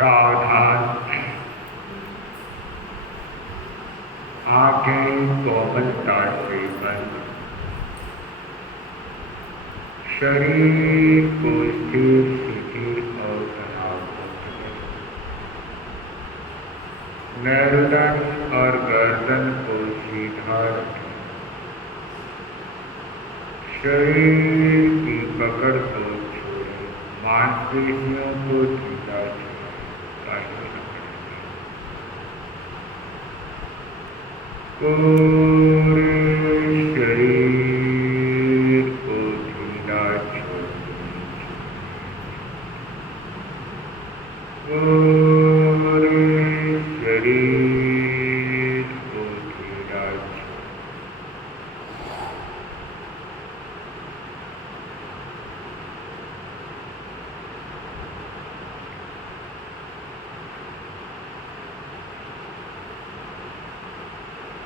सावधान, आंखें कोमलता से बंद, शरीर को स्थिर शिथिल और तनावमुक्त करें। मेरुदंड और गर्दन को सीधा रखें। शरीर की पकड़ को छोड़ें, मांसपेशियों को ढीला छोड़ें। पूरे शरीर को ढीला छोड़ें। पूरे शरीर को ढीला छोड़ें।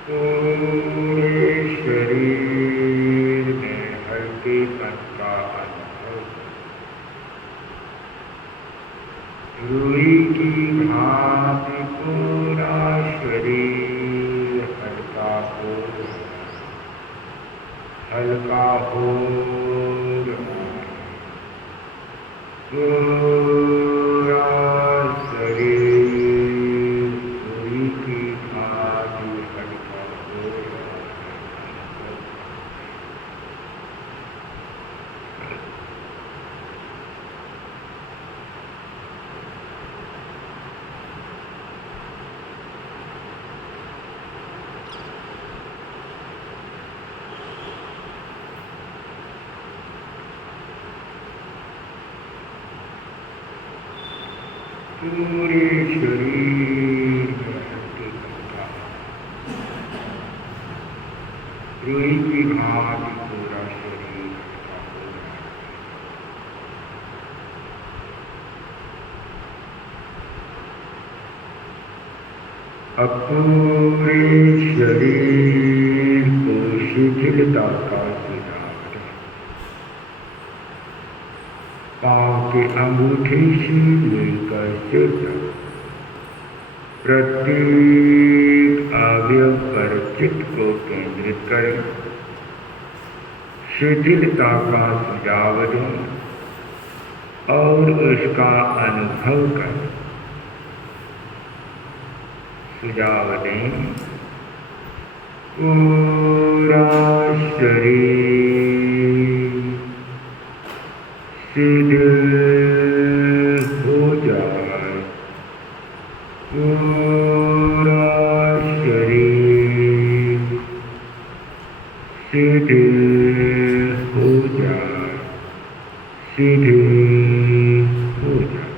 पूरे शरीर में हल्केपन का अनुभव। रूई की भांति पूरा शरीर हल्का हो रहा है। पूरा शरीर रूई की भांति हल्का हो रहा है। पूरे शरीर में हल्केपन का, रूई की भांति पूरा शरीर हल्का हो रहा है। अब पूरे शरीर को शिथिलता का सुझाव दें। पांव के अंगूठे से लेकर सिर तक प्रत्येक अवयव पर चित्त को केंद्रित करें। शिथिलता का सुझाव दें और उसका अनुभव करें। सुझाव दें, पूरा शरीर शिथिल हो जाए। पूरा शरीर शिथिल हो जाए, शिथिल हो जाए।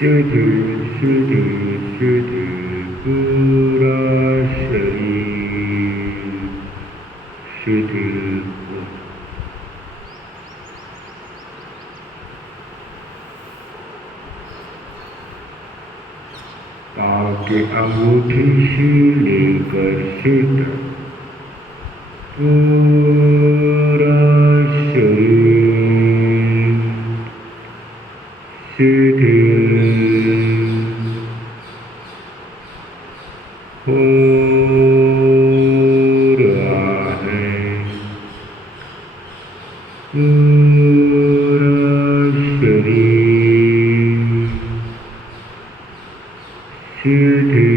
शिथिल शिथिल शिथिल पूरा शरीर शिथिल हो। पांव के अंगूठे से लेकर सिर तक पूरा शरीर शिथिल हो रहा है। पूरा शरीर शिथिल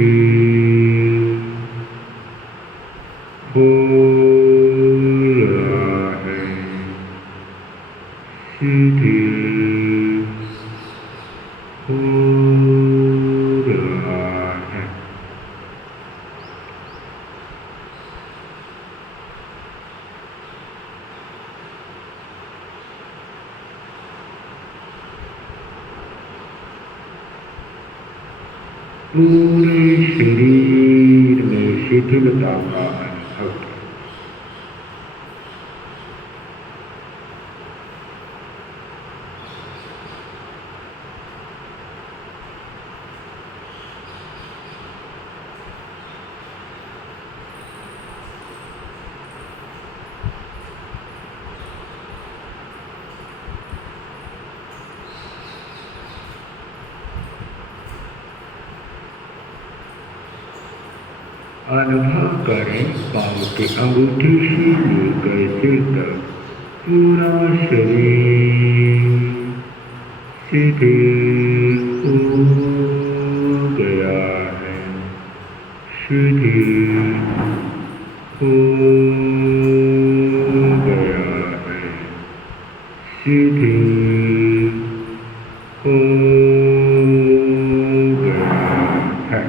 हो रहा है, शिथिल हो रहा है। पूरे शरीर में शिथिलता का अनुभव है। अनुभव करें पाँव के अंगूठे से लेकर सिर तक पूरा शरीर शिथिल हो गया है, शिथिल हो गया है, शिथिल हो गया है।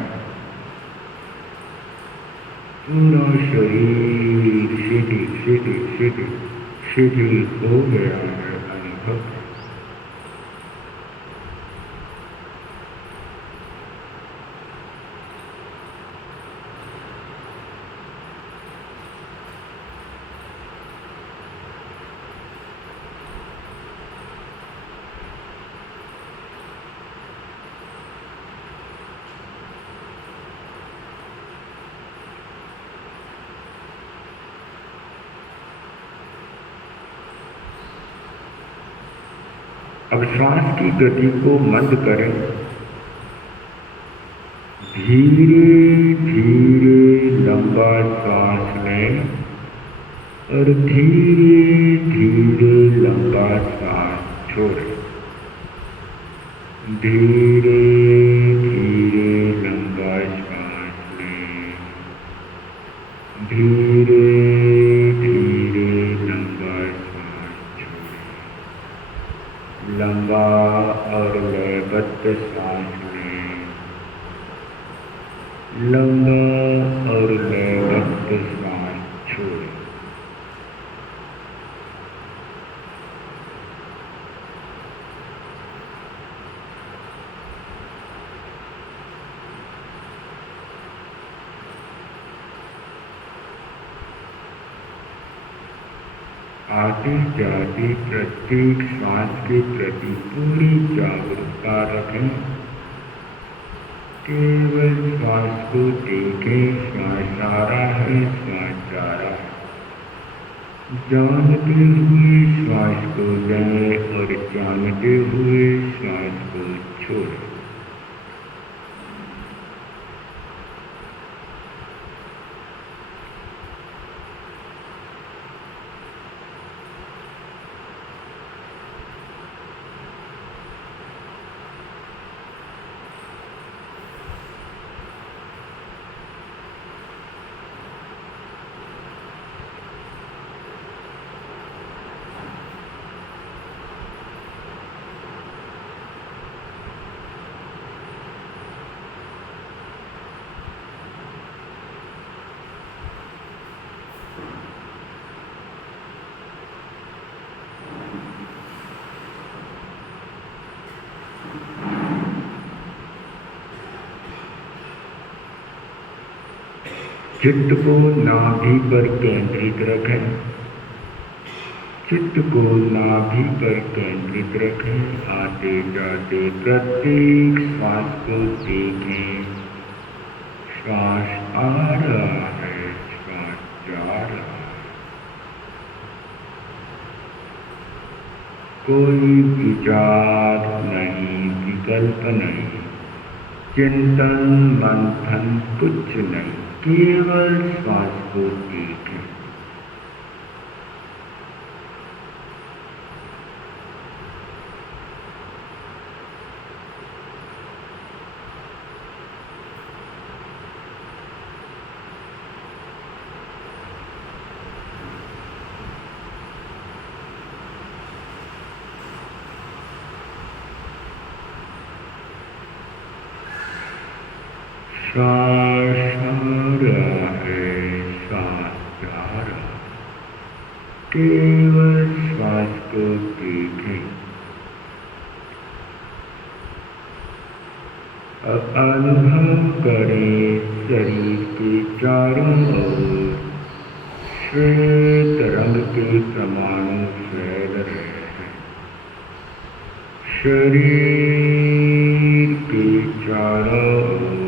पूरा शरीर शिथिल शिथिल शिथिल शिथिल हो गया है, अनुभव। अब श्वास की गति को मंद करें, धीरे धीरे लंबा श्वास लें और धीरे धीरे लंबा श्वास छोड़ें, धीरे धीरे लंबा श्वास लें, धीरे धीरे लंबा श्वास छोड़ें, लंबा और लयबद्ध श्वास लें, लंबा और लयबद्ध श्वास छोड़ें। आते जाते प्रत्येक श्वास के प्रति पूरी जागरूकता रखें, केवल श्वास को देखें, श्वास आ रहा है, श्वास जा रहा है, जानते हुए श्वास को लें और जानते हुए श्वास को छोड़ें। चित्त को नाभि पर केंद्रित रखें, चित्त को नाभि पर केंद्रित रखें। आते जाते प्रत्येक श्वास को देखें, श्वास आ रहा है, श्वास जा रहा है। कोई विचार नहीं, विकल्प नहीं, चिंतन मंथन कुछ नहीं, केवल श्वास को देखें। श्वास आ रहा है, श्वास जा रहा है, केवल श्वास को देखें। अब अनुभव करें शरीर के चारों ओर श्वेत रंग के परमाणु फैल रहे हैं। शरीर के चारों ओर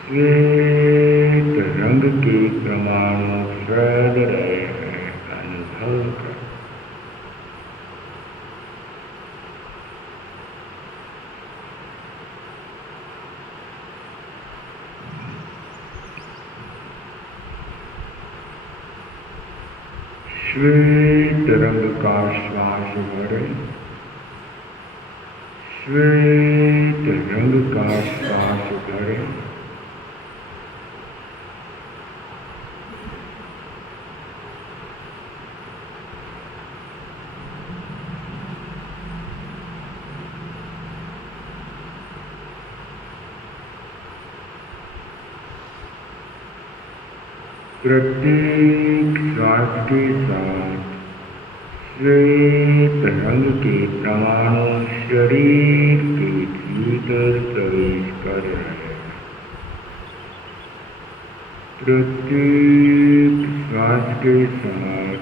श्वेत रंग के परमाणु फैल रहे हैं। अनुभव करें। श्वेत रंग का श्वास भरें, श्वेत रंग का श्वास भरें। प्रत्येक श्वास के साथ श्वेत रंग के परमाणु शरीर के भीतर प्रवेश कर रहे हैं। प्रत्येक श्वास के साथ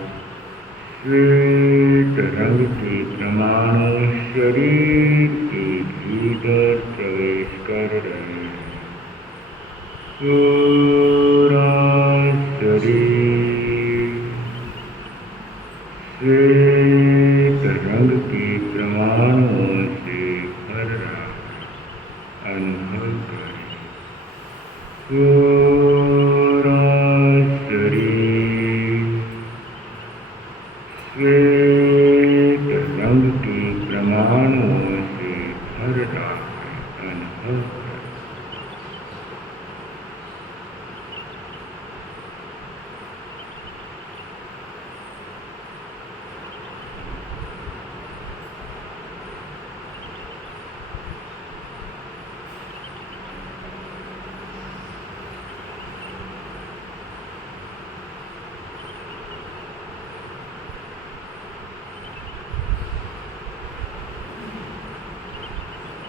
श्वेत रंग के परमाणु शरीर के भीतर प्रवेश कर रहे हैं। पूरा शरीर श्वेत रंग के परमाणुओं से भर रहा है। अनुभव करें, पूरा शरीर श्वेत रंग के परमाणुओं से भर रहा है। अनुभव करें।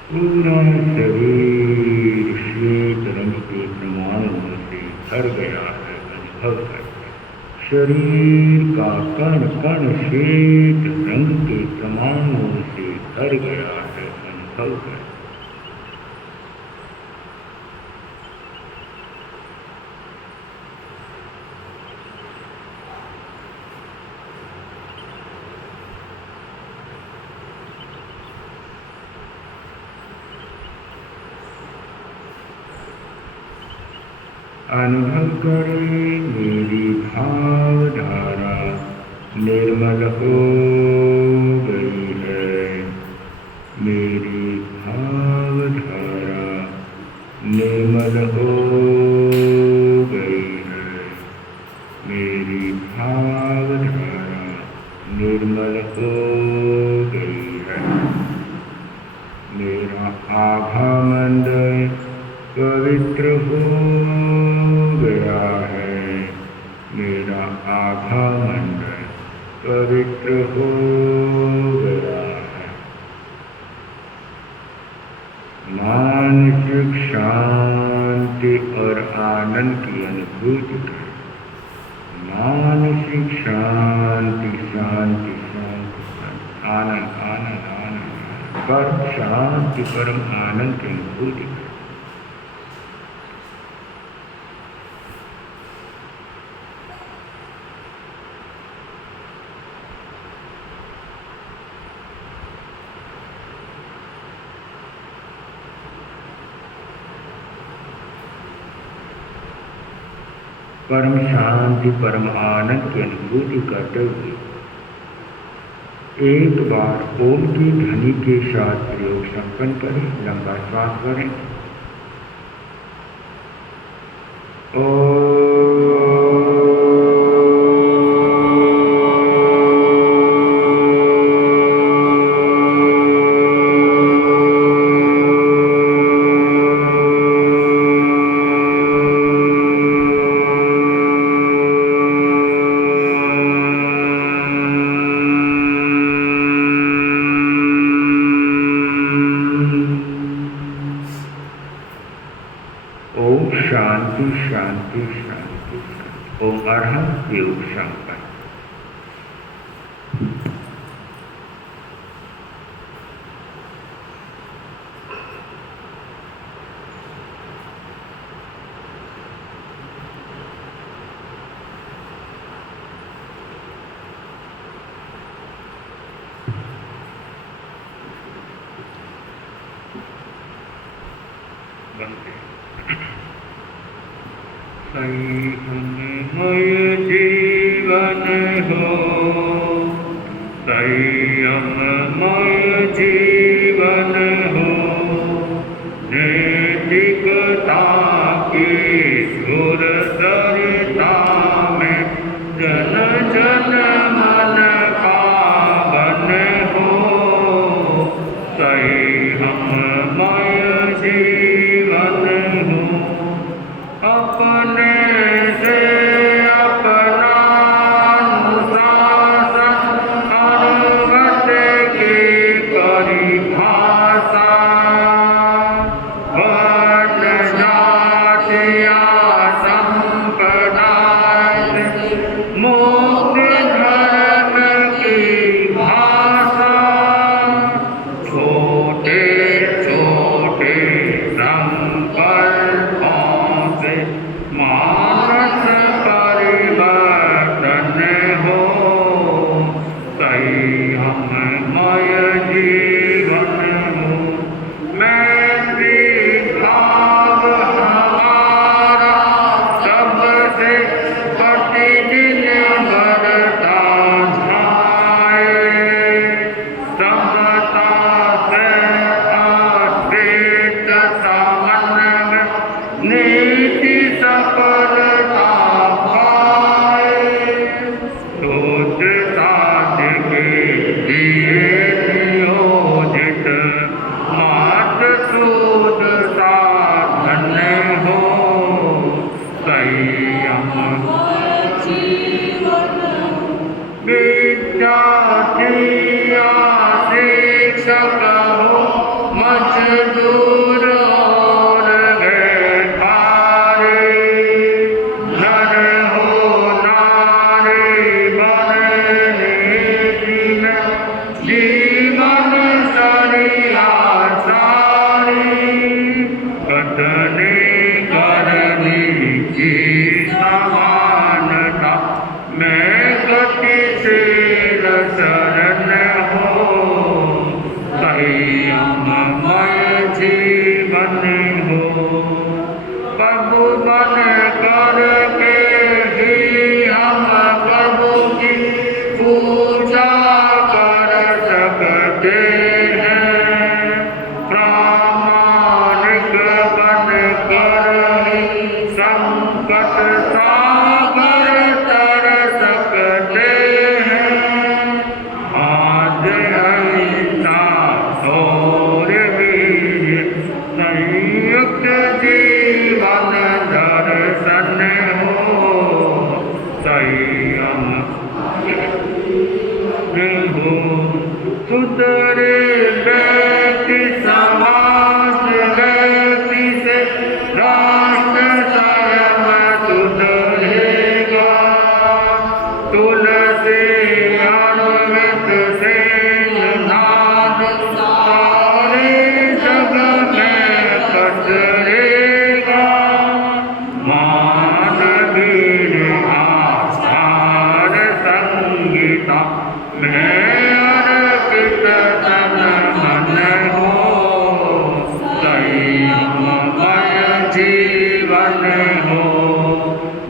पूरा शरीर श्वेत रंग के परमाणुओं से भर गया है। अनुभव करते, शरीर का कण कण श्वेत रंग के परमाणुओं से भर गया है। अनुभव करते, अनुभव करें मेरी भावधारा निर्मल हो गई है। मेरी भावधारा निर्मल हो गई है। मेरी भावधारा निर्मल हो गई है। मेरा आभा मंडल पवित्र हो गया है। मेरा आभा मंडल पवित्र हो गया है। मानसिक शांति और आनंद की अनुभूति करें। मानसिक शांति शांति शांति आनंद आनंद आनंद परम शांति परम आनंद की अनुभूति करें। परम शांति परम आनंद की अनुभूति करते हुए एक बार ओम की ध्वनि के साथ प्रयोग संपन्न करें। लंबा श्वास भरें। शांति शांति शांति शांति। ओम अरहत योग संपन्न। संगमय जीवन हो संयममय जीवन हो, नैतिकता की सुर सरिता में जन जन मन पावन हो, संयममय जीवन हो। अपने से अपना अनुशासन अनुगत की परिभाषा, वर्ण जातिया संप्रदाय मुक्त धर्म की भाषा, छोटे छोटे संकल्पों से मानस परिवर्तन हो, संयममय जीवन हो। मैत्री भाव हमारा सबसे प्रतिदिन बढ़ता जाए, समता से आश्रित समन्वय नीति सफलता पाए, सोच साध के लिए नियोजित मात सूद साधन हो, संयम विद्यार्थी या शिक्षक हो, मजदूर और व्यापारी, नर हो नारी बनने में जीवन सरिया सारी, कथने करने की समानता में गतिशील शरण हो, संयममय जीवन हो। प्रभु बन करके ही हम प्रभु की पूजा कर सकते हैं, प्रामाणिक बन कर ही संकट सागर तर सकते हैं, आज अहिंसा और वीर संयुक्त जीवन दर्शन हो, संयम हो। सुधरे व्यक्ति समाज व्यक्ति से राष्ट्र स्वयं सुधरेगा, तुलसी अनुमित से नाद सारे जग में पसरेगा, मानवीय आचार संहिता में अर्पित तन मन हो, संयममय जीवन हो।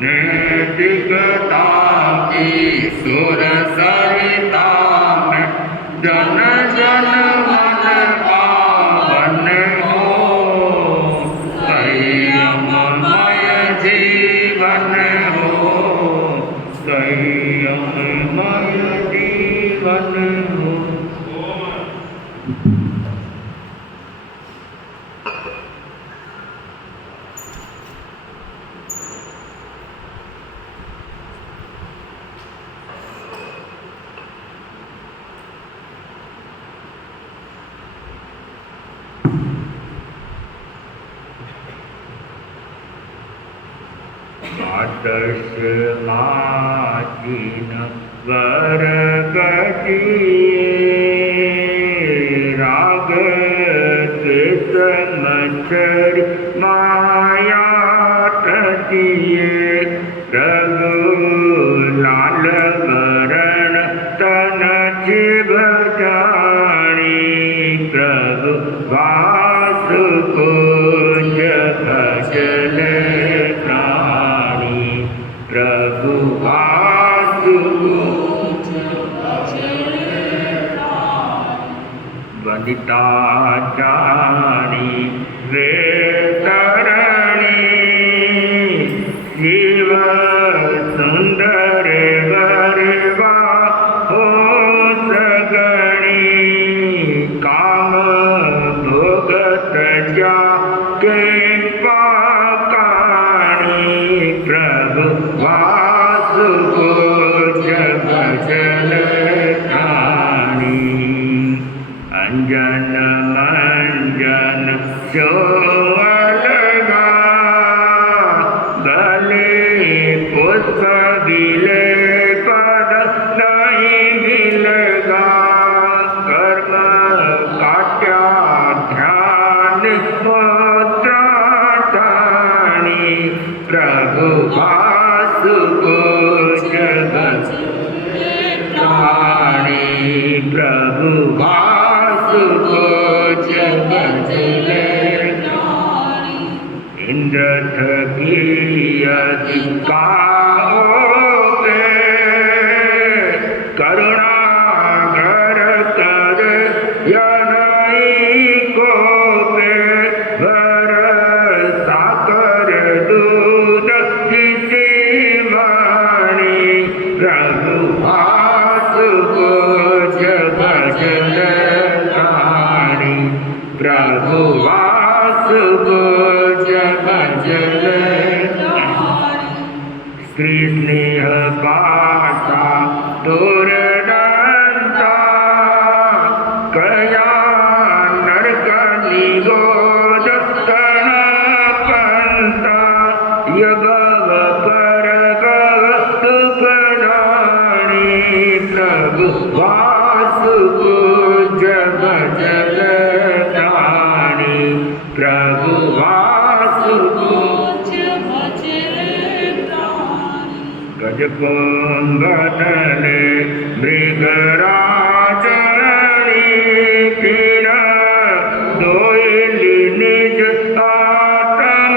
नैतिकता की सुर सरिता में जन जन मन पावन हो, संयममय जीवन हो, संयममय जीवन हो। आदर्श मातीन वरगतिये, राग किस मच्छर माया ततिये, रघु लाल वरण तन जीव जानी, प्रभु वास को भजन प्राणी, प्रभु वास को वनिताचारी वे तरणी शिव सुंदर गरबा हो सगणी काम भोगत जाके पाकानी प्रभु वासु को जग जल अंजन मंजन चोलगा गले पुष्प गिले पद नहीं गिलगा कर्म काट्या ध्यान पत्राणी प्रभु वासु को जगत प्रभु वासु को जगत इंद्र थकी अधिकाओं करुणा घर कर यनई को भरसा कर दूध किसी वाणी प्रभु वासु को जगत प्रभु वासु को जगत श्री स्नेह पासा तोरणता कया नरक निगोद तन पंता यगव पर तुकराणी प्रभु वासु को जगत प्रभु वासु को गजकुंभनले मृगराजनी किरा दोइली निज आत्मदमणि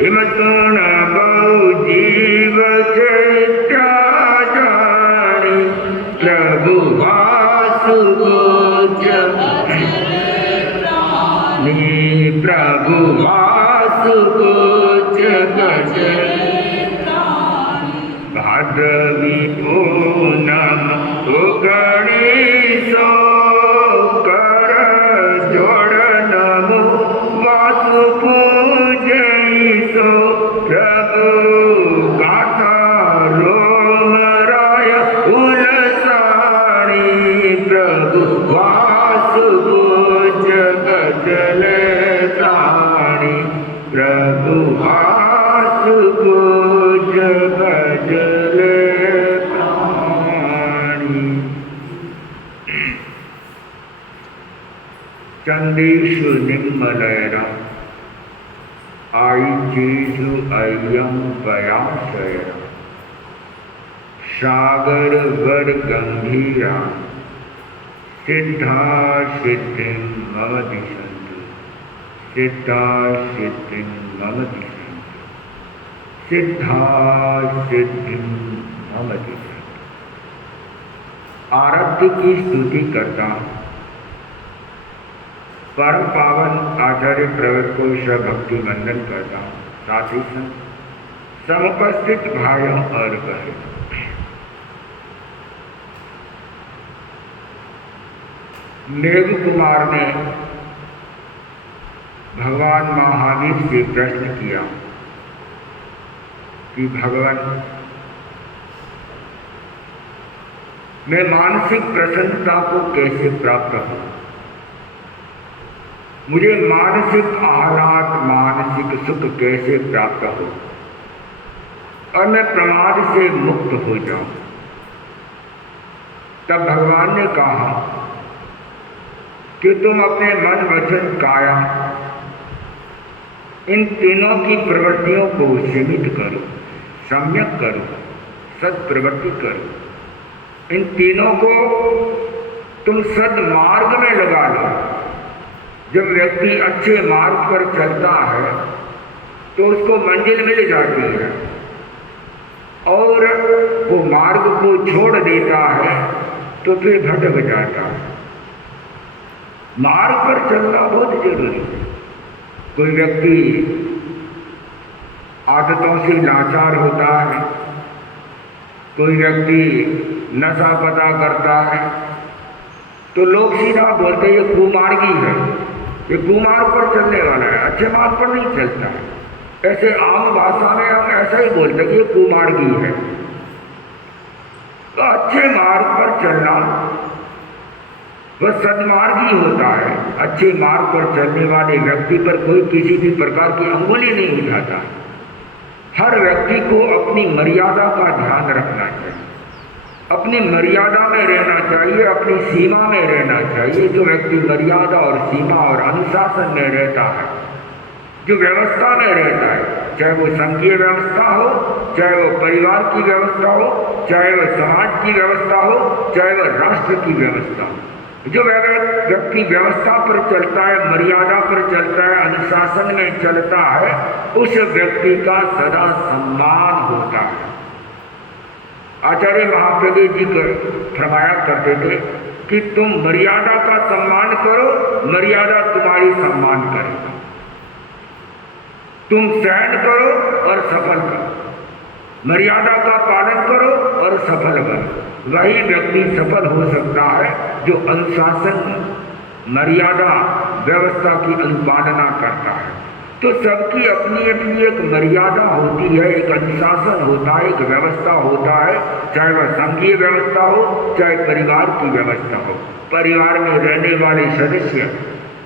हिमसुन बहु जीव चैत्राजानी प्रभु वासु को प्रभु वासु को जगत भाद्रवी पूनम गणेशो कर जोड़नमु वासु पूजैसो प्रभु गाथा रोमराय उलसाणी प्रभु वासु को जगत प्रभु वासु को जगत चंदीषु निम्मलैरा आई चीजु अय्यम व्याशयरा सागर वर गंभीरा सिद्धा सिद्धिं मम दिशन्तु सिद्धा सिद्धिं मम दिशन्तु सिद्धा सिद्धिं मम दिशन्तु। आराध्य की स्तुति करता हूँ। परम पावन आचार्य प्रवत को भक्ति वंदन करता हूँ। साथ ही समुपस्थित भाइयों और बहनों, मेघ कुमार ने भगवान महावीर से प्रश्न किया कि भगवान, मैं मानसिक प्रसन्नता को कैसे प्राप्त करूं? मुझे मानसिक आह्लाद, मानसिक सुख कैसे प्राप्त हो और मैं प्रमाद से मुक्त हो जाऊं? तब भगवान ने कहा कि तुम अपने मन, वचन, काया इन तीनों की प्रवृत्तियों को सीमित करो, सम्यक करो, सत्प्रवृत्ति करो। इन तीनों को तुम सद्मार्ग में लगा लो। जब व्यक्ति अच्छे मार्ग पर चलता है तो उसको मंजिल मिल जाती है, और वो मार्ग को छोड़ देता है तो फिर भटक जाता है। मार्ग पर चलना बहुत जरूरी है। कोई व्यक्ति आदतों से लाचार होता है, कोई व्यक्ति नशा पता करता है, तो लोग सीधा बोलते हैं ये कुमार्गी है, ये कुमार्ग पर चलने वाला है, अच्छे मार्ग पर नहीं चलता है। ऐसे आम भाषा में हम ऐसा ही बोलते कि ये कुमार्गी है। तो अच्छे मार्ग पर चलना वह सद्मार्गी होता है। अच्छे मार्ग पर चलने वाले व्यक्ति पर कोई किसी भी प्रकार की अंगुली नहीं उठाता। हर व्यक्ति को अपनी मर्यादा का ध्यान रखना चाहिए, अपनी मर्यादा में रहना चाहिए, अपनी सीमा में रहना चाहिए। जो व्यक्ति मर्यादा और सीमा और अनुशासन में रहता है, जो व्यवस्था में रहता है, चाहे वो संघीय व्यवस्था हो, चाहे वो परिवार की व्यवस्था हो, चाहे वह समाज की व्यवस्था हो, चाहे वह राष्ट्र की व्यवस्था हो, जो व्यक्ति व्यवस्था पर चलता है, मर्यादा पर चलता है, अनुशासन में चलता है, उस व्यक्ति का सदा सम्मान होता है। आचार्य महाप्रज्ञ जी फरमाया करते थे कि तुम मर्यादा का सम्मान करो, मर्यादा तुम्हारी सम्मान करेगा। तुम सहन करो और सफल करो, मर्यादा का पालन करो और सफल बनो। वही व्यक्ति सफल हो सकता है जो अनुशासन, मर्यादा, व्यवस्था की अनुपालना करता है। तो सबकी अपनी अपनी एक मर्यादा होती है, एक अनुशासन होता है, एक व्यवस्था होता है, चाहे वह संघीय व्यवस्था हो, चाहे परिवार की व्यवस्था हो। परिवार में रहने वाले सदस्य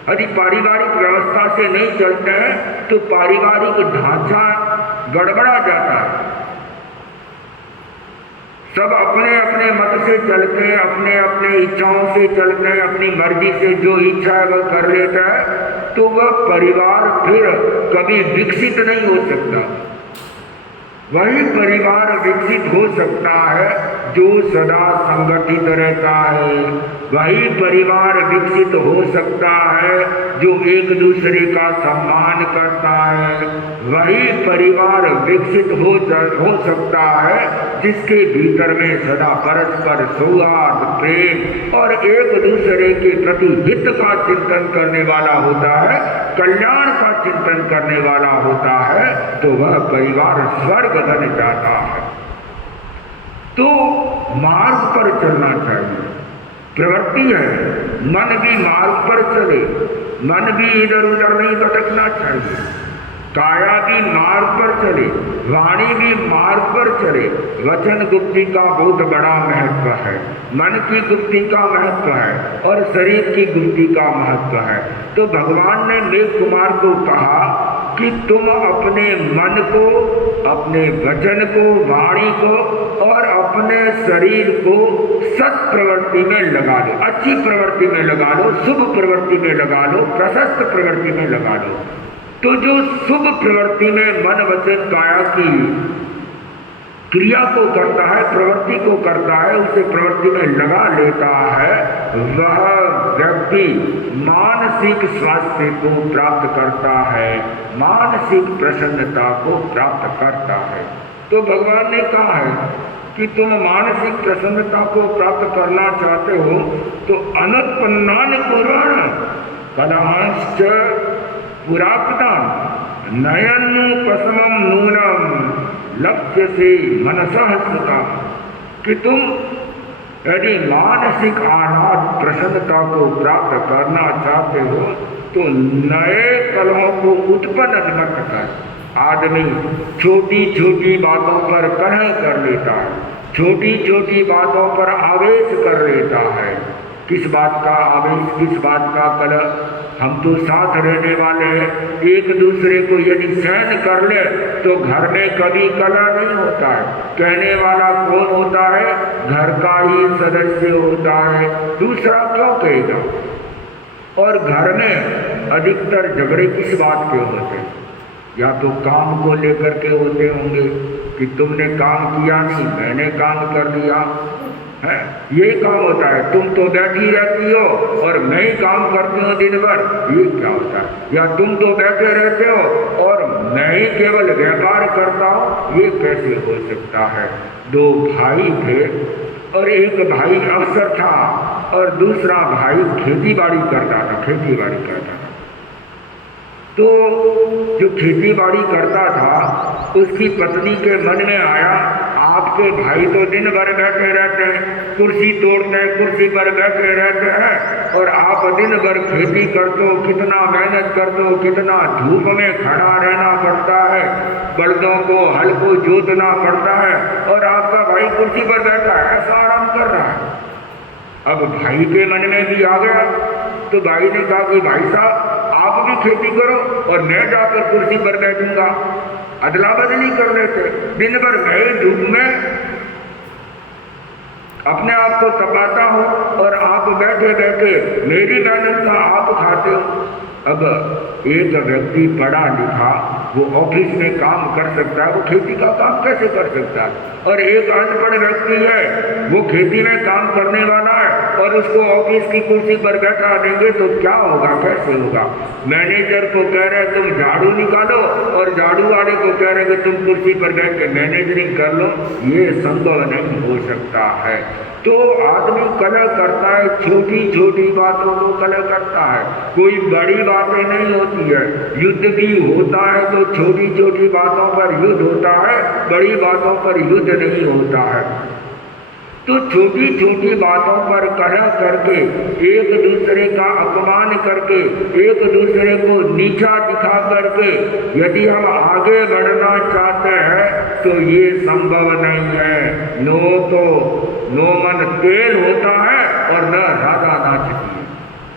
यदि पारिवारिक व्यवस्था से नहीं चलते हैं तो पारिवारिक ढांचा गड़बड़ा जाता है। सब अपने अपने मत से चलते हैं, अपने अपने इच्छाओं से चलते हैं, अपनी मर्जी से जो इच्छा है वह कर लेता है, तो वह परिवार फिर कभी विकसित नहीं हो सकता। वही परिवार विकसित हो सकता है जो सदा संगठित रहता है। वही परिवार विकसित हो सकता है जो एक दूसरे का सम्मान करता है। वही परिवार विकसित हो सकता है जिसके भीतर में सदा परस्पर सौहार्द, प्रेम और एक दूसरे के प्रति हित का चिंतन करने वाला होता है, कल्याण का चिंतन करने वाला होता है, तो वह परिवार स्वर्ग बन जाता है। तो मार्ग पर चलना चाहिए। प्रवृत्ति है, मन भी मार्ग पर चले, मन भी इधर उधर नहीं भटकना चाहिए। काया भी मार्ग पर चले, वाणी भी मार्ग पर चले। वचन गुप्ति का बहुत बड़ा महत्व है, मन की गुप्ति का महत्व है और शरीर की गुप्ति का महत्व है। तो भगवान ने मेघ कुमार को कहा कि तुम अपने मन को, अपने वचन को, वाणी को और अपने शरीर को सत प्रवृत्ति में लगा लो, अच्छी प्रवृत्ति में लगा लो, शुभ प्रवृत्ति में लगा लो, प्रशस्त प्रवृत्ति में लगा लो। तो जो शुभ प्रवृत्ति में मन वचन काया की क्रिया को करता है, प्रवृत्ति को करता है, उसे प्रवृत्ति में लगा लेता है, वह व्यक्ति मानसिक स्वास्थ्य को प्राप्त करता है, मानसिक प्रसन्नता को प्राप्त करता है। तो भगवान ने कहा है कि तुम मानसिक प्रसन्नता को प्राप्त करना चाहते हो तो अनुत्पन्नानि पुराण कलांश्च पुराकृतान् नयनोपशमं नूनम लक्ष्य से मनसः सुखा। कि तुम यदि मानसिक आह्लाद प्रसन्नता को प्राप्त करना चाहते हो तो नए कलहों को उत्पन्न मत कर। आदमी छोटी छोटी बातों पर कलह कर लेता है, छोटी छोटी बातों पर आवेश कर लेता है। किस बात का आवेश, किस बात का कलह? हम तो साथ रहने वाले हैं, एक दूसरे को यदि सहन कर ले तो घर में कभी कलह नहीं होता है। कहने वाला कौन होता है? घर का ही सदस्य होता है, दूसरा क्यों कहेगा? और घर में अधिकतर झगड़े किस बात के होते हैं? या तो काम को लेकर के होते होंगे कि तुमने काम किया नहीं, मैंने काम कर दिया है, ये काम होता है। तुम तो बैठी रहती हो और मैं ही काम करती हूँ दिन भर, ये क्या होता है? या तुम तो बैठे रहते हो और मैं ही केवल व्यापार करता हूँ, ये कैसे हो सकता है? दो भाई थे और एक भाई अफसर था और दूसरा भाई खेती बाड़ी करता था। तो जो खेती बाड़ी करता था उसकी पत्नी के मन में आया, आपके भाई तो दिन भर बैठे रहते हैं, कुर्सी तोड़ते हैं, कुर्सी पर बैठे रहते हैं, और आप दिन भर खेती करते हो, कितना मेहनत करते हो, कितना धूप में खड़ा रहना पड़ता है, बलदों को हल को जोतना पड़ता है, और आपका भाई कुर्सी पर बैठा है, ऐसा आराम कर रहा है। अब भाई के मन में भी आ गया, तो भाई ने कहा कि भाई साहब आप भी खेती करो और मैं जाकर कुर्सी पर बैठूंगा। अदला बदली कर लेते, दिन भर मैं धूप में अपने आप को तपाता हूं और आप बैठे बैठे मेरी मेहनत का आप खाते हो। अब एक व्यक्ति पढ़ा लिखा वो ऑफिस में काम कर सकता है, वो खेती का काम कैसे कर सकता है? और एक अनपढ़ व्यक्ति है, वो खेती में काम करने वाला है और उसको ऑफिस की कुर्सी पर बैठा देंगे तो क्या होगा, कैसे होगा? मैनेजर को कह रहे तुम झाड़ू निकालो और झाड़ू वाले को कह रहे कि तुम कुर्सी पर बैठ के मैनेजरिंग कर लो, ये संभव नहीं हो सकता है। तो आदमी कलह करता है, छोटी छोटी बातों को कलह करता है, कोई बड़ी बातें नहीं होती है। युद्ध भी होता है तो छोटी छोटी बातों पर युद्ध होता है, बड़ी बातों पर युद्ध नहीं होता है। तो छोटी छोटी बातों पर कलह करके, एक दूसरे का अपमान करके, एक दूसरे को नीचा दिखा करके यदि हम आगे बढ़ना चाहते हैं तो ये संभव नहीं है। नो मन तेल होता है और न राधा नाचती है।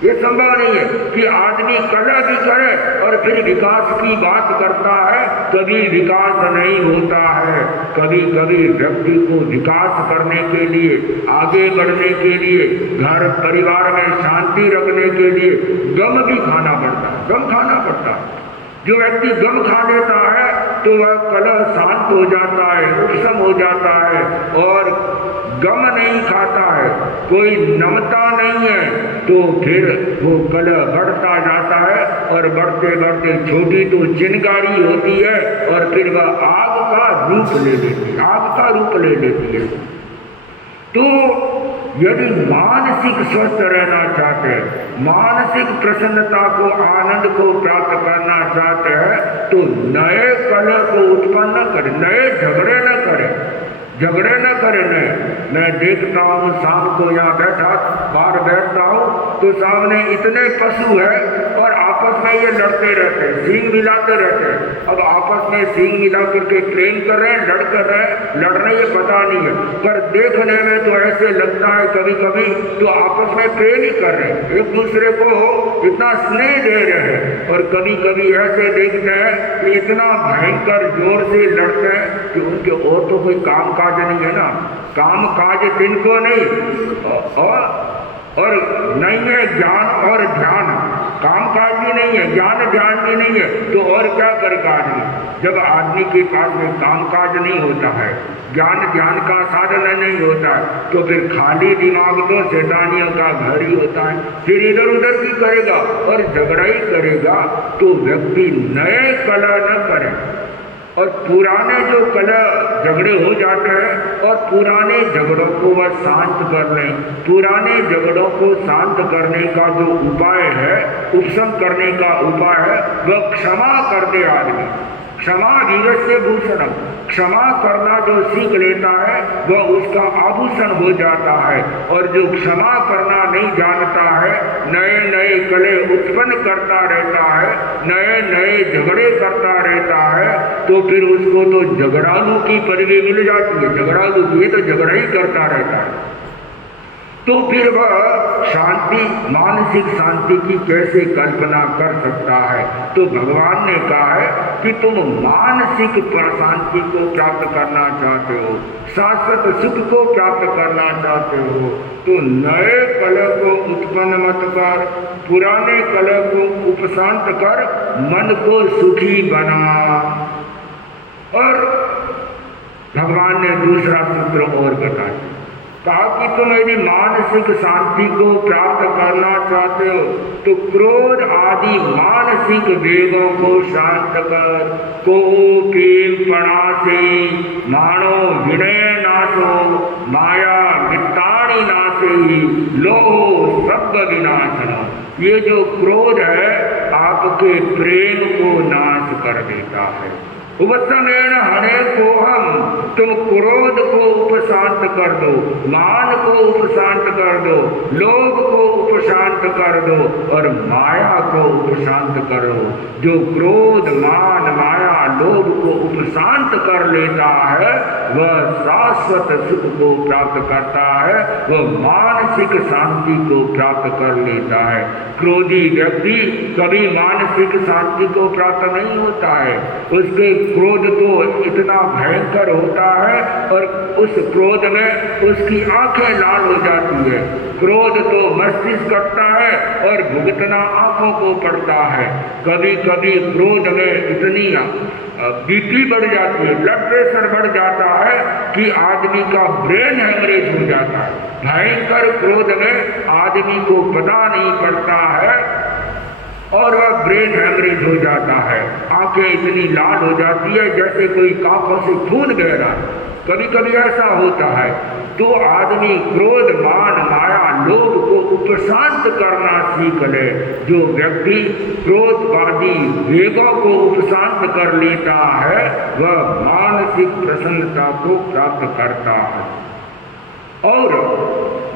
ये संभव नहीं है कि आदमी कलह भी करे और फिर विकास की बात करता है, कभी विकास नहीं होता है। कभी कभी व्यक्ति को विकास करने के लिए, आगे बढ़ने के लिए, घर परिवार में शांति रखने के लिए गम भी खाना पड़ता है, गम खाना पड़ता है। जो व्यक्ति गम खा लेता है तो वह कलह शांत हो जाता है, उपशम हो जाता है, और गम नहीं खाता है, कोई नमता नहीं है, तो फिर वो कलह बढ़ता जाता है और बढ़ते बढ़ते छोटी तो चिंगारी होती है और फिर वह आग का रूप ले लेती है, आग का रूप ले लेती है। तो यदि मानसिक स्वस्थ रहना चाहते हैं, मानसिक प्रसन्नता को, आनंद को प्राप्त करना चाहते हैं, तो नए कलह को उत्पन्न न करें, नए झगड़े न करें, झगड़े न करें। मैं देखता हूँ शाम को यहाँ बाहर बैठता हूँ तो सामने इतने पशु है और आपस में ये लड़ते रहते हैं, सींग मिलाते रहते हैं। अब आपस में सींग मिला करके प्रेम कर रहे हैं, लड़ रहे ये पता नहीं है, पर देखने में तो ऐसे लगता है कभी कभी तो आपस में प्रेम ही कर रहे हैं, एक दूसरे को इतना स्नेह दे रहे हैं। और कभी कभी ऐसे देखते हैं कि इतना भयंकर जोर से लड़ते हैं कि उनके और तो कोई काम काज नहीं है ना, काम काज तिनको नहीं और नहीं है ज्ञान और ध्यान, काम काज भी नहीं है, ज्ञान ध्यान भी नहीं है, तो और क्या करेगा आदमी? जब आदमी के पास में काम काज नहीं होता है, ज्ञान ध्यान का साधन नहीं होता है, तो फिर खाली दिमाग तो शैतानियों का घर ही होता है, फिर इधर उधर भी करेगा और झगड़ा ही करेगा। तो व्यक्ति नए कलह न करे और पुराने जो कलह झगड़े हो जाते हैं और पुराने झगड़ों को वह शांत कर लें। पुराने झगड़ों को शांत करने का जो उपाय है, उपशम करने का उपाय है, वह क्षमा कर दे आदमी। क्षमा वीरस्य भूषणम, क्षमा करना जो सीख लेता है वह उसका आभूषण हो जाता है। और जो क्षमा करना नहीं जानता है, नए नए कलह उत्पन्न करता रहता है, नए नए झगड़े करता रहता है, तो फिर उसको तो झगड़ालू की पदवी मिल जाती है। झगड़ालू ये तो झगड़ा ही करता रहता है। तो फिर वह शांति, मानसिक शांति की कैसे कल्पना कर सकता है? तो भगवान ने कहा है कि तुम मानसिक शांति को प्राप्त करना चाहते हो, शाश्वत सुख को प्राप्त करना चाहते हो, तो नए कलह को उत्पन्न मत कर, पुराने कलह को उपशांत कर, मन को सुखी बना। और भगवान ने दूसरा सूत्र और बताया, कहा कि तुम यदि मानसिक शांति को प्राप्त करना चाहते हो तो क्रोध आदि मानसिक वेगों को शांत कर। को प्रेम पणासे मानो विनय नाशो माया मित्ताणि नासे लोहो सर्व विनाशनो, ये जो क्रोध है आपके प्रेम को नाश कर देता है। उपसमेण हरे को हम, तुम क्रोध को उपशांत कर दो, मान को उपशांत कर दो, लोभ को उपशांत कर दो और माया को उपशांत करो। जो क्रोध मान माया लोभ को उपशांत कर लेता है वह शाश्वत सुख को प्राप्त करता है, वह मानसिक शांति को प्राप्त कर लेता है। क्रोधी व्यक्ति कभी मानसिक शांति को प्राप्त नहीं होता है, उसके क्रोध तो इतना भयंकर होता है और उस क्रोध में उसकी आंखें लाल हो जाती है। क्रोध तो मस्तिष्क करता है और भुगतना आंखों को पड़ता है। कभी कभी क्रोध में इतनी बीपी बढ़ जाती है, ब्लड प्रेशर बढ़ जाता है कि आदमी का ब्रेन हेमरेज हो जाता है। भयंकर क्रोध में आदमी को पता नहीं पड़ता है और वह ब्रेन हेमरेज हो जाता है। आंखें इतनी लाल हो जाती है जैसे कोई आंखों से खून बह रहा है, कभी कभी ऐसा होता है। तो आदमी क्रोध मान माया लोभ को उपशांत करना सीख ले। जो व्यक्ति क्रोधवादी वेगों को उपशांत कर लेता है वह मानसिक प्रसन्नता को प्राप्त करता है। और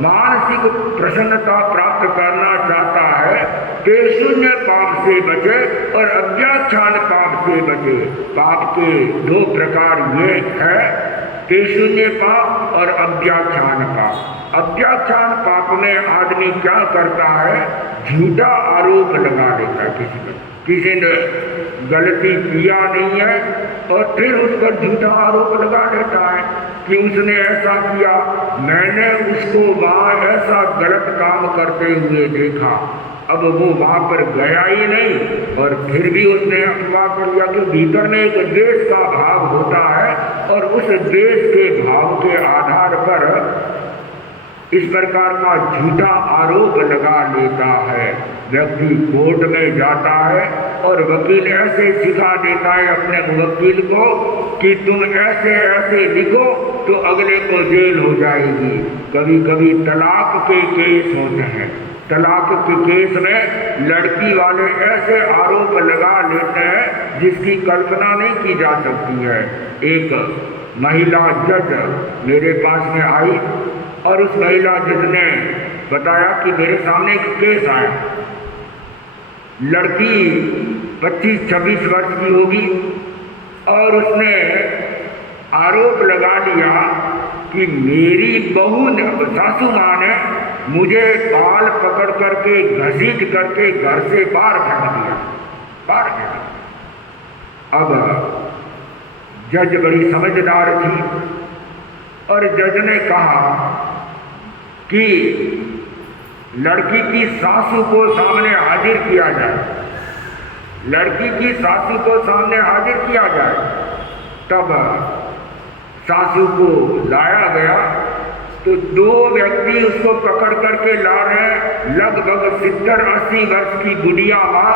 मानसिक प्रसन्नता प्राप्त करना चाहता है तो शून्य पाप से बचे और अव्याख्यान पाप से बचे। पाप के दो प्रकार ये है, शून्य पाप और अव्याख्यान पाप। अव्याख्यान पाप में आदमी क्या करता है, झूठा आरोप लगा देता है किसी पर, किसी ने गलती किया नहीं है और फिर उस पर झूठा आरोप लगा देता है कि उसने ऐसा किया, मैंने उसको वहाँ ऐसा गलत काम करते हुए देखा। अब वो वहाँ पर गया ही नहीं और फिर भी उसने अफवाह कर लिया कि भीतर में एक द्वेष का भाव होता है और उस द्वेष के भाव के आधार पर इस प्रकार का झूठा आरोप लगा लेता है। व्यक्ति कोर्ट में जाता है और वकील ऐसे सिखा देता है अपने वकील को कि तुम ऐसे ऐसे लिखो तो अगले को जेल हो जाएगी। कभी कभी तलाक के केस होते हैं, तलाक के केस में लड़की वाले ऐसे आरोप लगा लेते हैं जिसकी कल्पना नहीं की जा सकती है। एक महिला जज मेरे पास में आई और उस महिला जज ने बताया कि मेरे सामने एक केस आया, लड़की 25-26 वर्ष की होगी और उसने आरोप लगा लिया कि मेरी बहू ने, सासू माँ ने मुझे बाल पकड़ करके घसीट करके घर से बाहर फेंक दिया, बाहर फेंका। अब जज बड़ी समझदार थी और जज ने कहा कि लड़की की सासू को सामने हाजिर किया जाए, लड़की की सासू को सामने हाजिर किया जाए। तब सासू को लाया गया तो दो व्यक्ति उसको पकड़ करके ला रहे हैं। लगभग 70-80 वर्ष की बुढ़िया माँ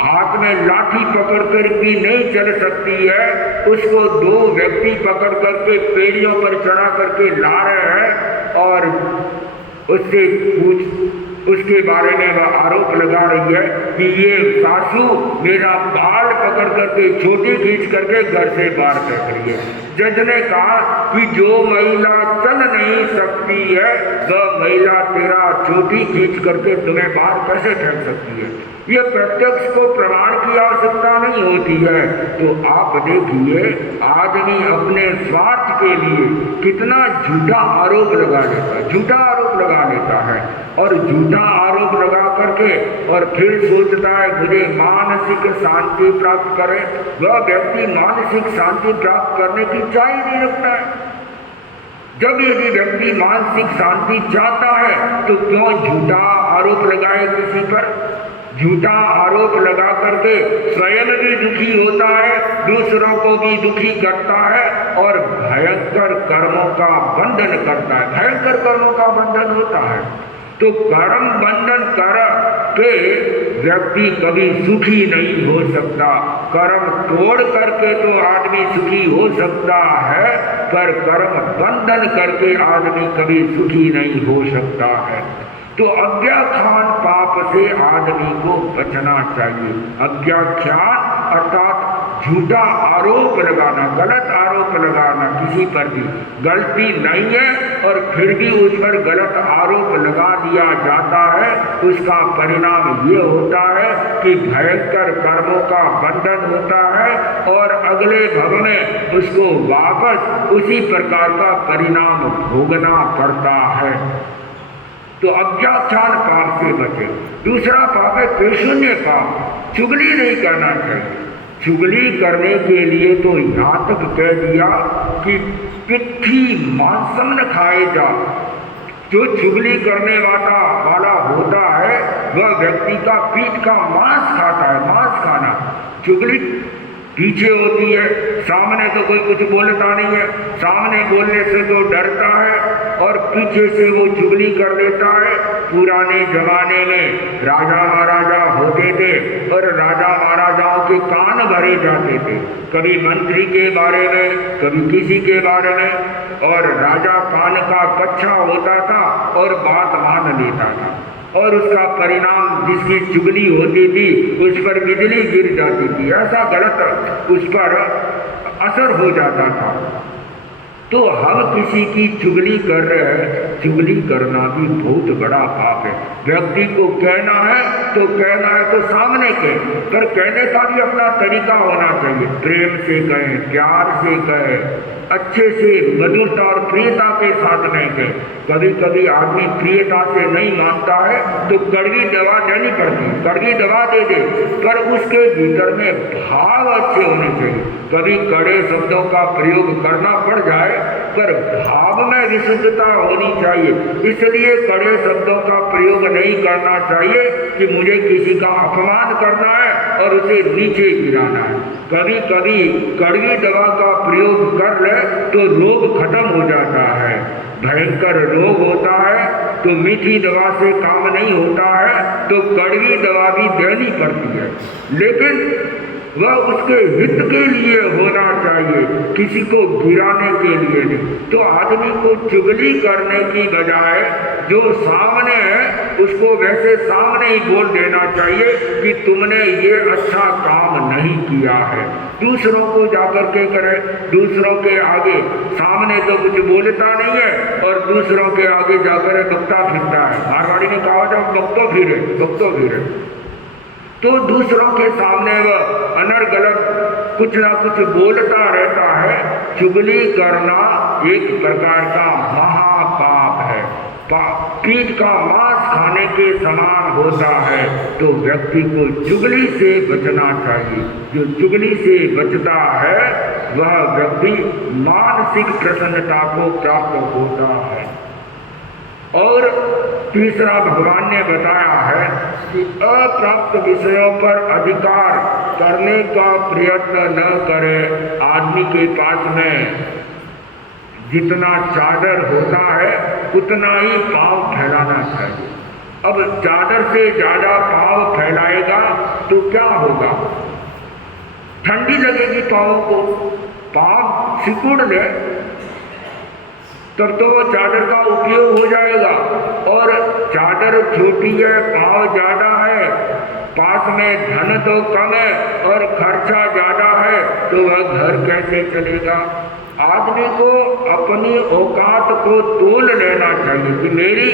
हाथ में लाठी पकड़ कर भी नहीं चल सकती है, उसको दो व्यक्ति पकड़ करके पेड़ियों पर चढ़ा करके ला रहे हैं और उससे उसके बारे में वह आरोप लगा रही है कि ये सासू मेरा बाल पकड़ करके छोटी खींच करके घर से बाहर फेंक रही है। जज ने कहा कि जो महिला चल नहीं सकती है वह महिला तेरा छोटी खींच करके तुम्हें बाहर कैसे फेंक सकती है। ये प्रत्यक्ष को प्रमाण की आवश्यकता नहीं होती है। तो आप देखिए आदमी अपने स्वार्थ के लिए कितना झूठा आरोप लगा लेता है, झूठा आरोप लगा लेता है और झूठा आरोप लगा करके और फिर सोचता है मुझे मानसिक शांति प्राप्त करे। वह व्यक्ति मानसिक शांति प्राप्त करने की इच्छा ही नहीं रखता है। जब यदि व्यक्ति मानसिक शांति चाहता है तो क्यों झूठा आरोप लगाए किसी पर। झूठा आरोप लगा करके स्वयं भी दुखी होता है, दूसरों को भी दुखी करता है और भयंकर कर्मों का बंधन करता है, भयंकर कर्मों का बंधन होता है। तो कर्म बंधन कर के व्यक्ति कभी सुखी नहीं हो सकता। कर्म तोड़ करके तो आदमी सुखी हो सकता है पर कर्म बंधन करके आदमी कभी सुखी नहीं हो सकता है। तो अज्ञाख्यान पाप से आदमी को बचना चाहिए। अज्ञाख्यान अर्थात झूठा आरोप लगाना, गलत आरोप लगाना, किसी पर भी गलती नहीं है और फिर भी उस पर गलत आरोप लगा दिया जाता है। उसका परिणाम ये होता है कि भयंकर कर्मों का बंधन होता है और अगले भव में उसको वापस उसी प्रकार का परिणाम भोगना पड़ता है। तो अज्ञाख्यान पाप से बचे। दूसरा पाप है पेशून्य पाप, चुगली नहीं करना चाहिए। चुगली करने के लिए तो यहाँ तक कह दिया कि पिट्ठी मांसम न खाए जा। जो चुगली करने वाला होता है वह व्यक्ति का पीठ का मांस खाता है। मांस खाना, चुगली पीछे होती है, सामने तो कोई कुछ बोलता नहीं है, सामने बोलने से तो डरता है और पीछे से वो चुगली कर लेता है। पुराने जमाने में राजा महाराजा होते थे और राजा महाराजाओं के कान भरे जाते थे, कभी मंत्री के बारे में, कभी किसी के बारे में, और राजा कान का कच्चा होता था और बात मान लेता था और उसका परिणाम जिसकी चुगली होती थी उस पर बिजली गिर जाती थी, ऐसा गलत उस पर असर हो जाता था। तो हम किसी की चुगली कर रहे हैं, चुगली करना भी बहुत बड़ा पाप है। व्यक्ति को कहना है तो सामने कहें, पर कहने का भी अपना तरीका होना चाहिए। प्रेम से कहें, प्यार से कहें, अच्छे से मधुरता और प्रियता के साथ नहीं कहें। कभी कभी आदमी प्रियता से नहीं मानता है तो कड़वी दवा देनी पड़ती है, कड़वी दवा दे दे, पर उसके भीतर में भाव अच्छे होने चाहिए। कभी कड़े शब्दों का प्रयोग करना पड़ जाए पर भाव में विशुद्धता होनी चाहिए। इसलिए कड़े शब्दों का प्रयोग नहीं करना चाहिए कि मुझे किसी का अपमान करना है और उसे नीचे गिराना है। कभी कभी कड़वी दवा का प्रयोग कर ले तो रोग खत्म हो जाता है। भयंकर रोग होता है तो मीठी दवा से काम नहीं होता है, तो कड़वी दवा भी देनी पड़ती है, लेकिन वह उसके हित के लिए होना चाहिए, किसी को गिराने के लिए नहीं। तो आदमी को चुगली करने की बजाय जो सामने है उसको वैसे सामने ही बोल देना चाहिए कि तुमने ये अच्छा काम नहीं किया है। दूसरों को जाकर के करे, दूसरों के आगे, सामने तो कुछ बोलता नहीं है और दूसरों के आगे जाकर बकता फिरता है। मारवाड़ी में कहा जाए बकतो फिरे। तो दूसरों के सामने वह अनर्गलत कुछ ना कुछ बोलता रहता है। चुगली करना एक प्रकार का महापाप है, पीठ का मांस खाने के समान होता है। तो व्यक्ति को चुगली से बचना चाहिए। जो चुगली से बचता है वह व्यक्ति मानसिक प्रसन्नता को प्राप्त होता है। और तीसरा भगवान ने बताया है कि अप्राप्त विषयों पर अधिकार करने का प्रयत्न न करे। आदमी के पास में जितना चादर होता है उतना ही पाँव फैलाना चाहिए। अब चादर से ज़्यादा पाँव फैलाएगा तो क्या होगा? ठंडी लगेगी पाँव को, पाँव सिकुड़ ले तब तो वो चादर का उपयोग हो जाएगा। और चादर छोटी है, पाँव ज़्यादा है, पास में धन तो कम है और खर्चा ज़्यादा है, तो वह घर कैसे चलेगा? आदमी को अपनी औकात को तोल लेना चाहिए कि मेरी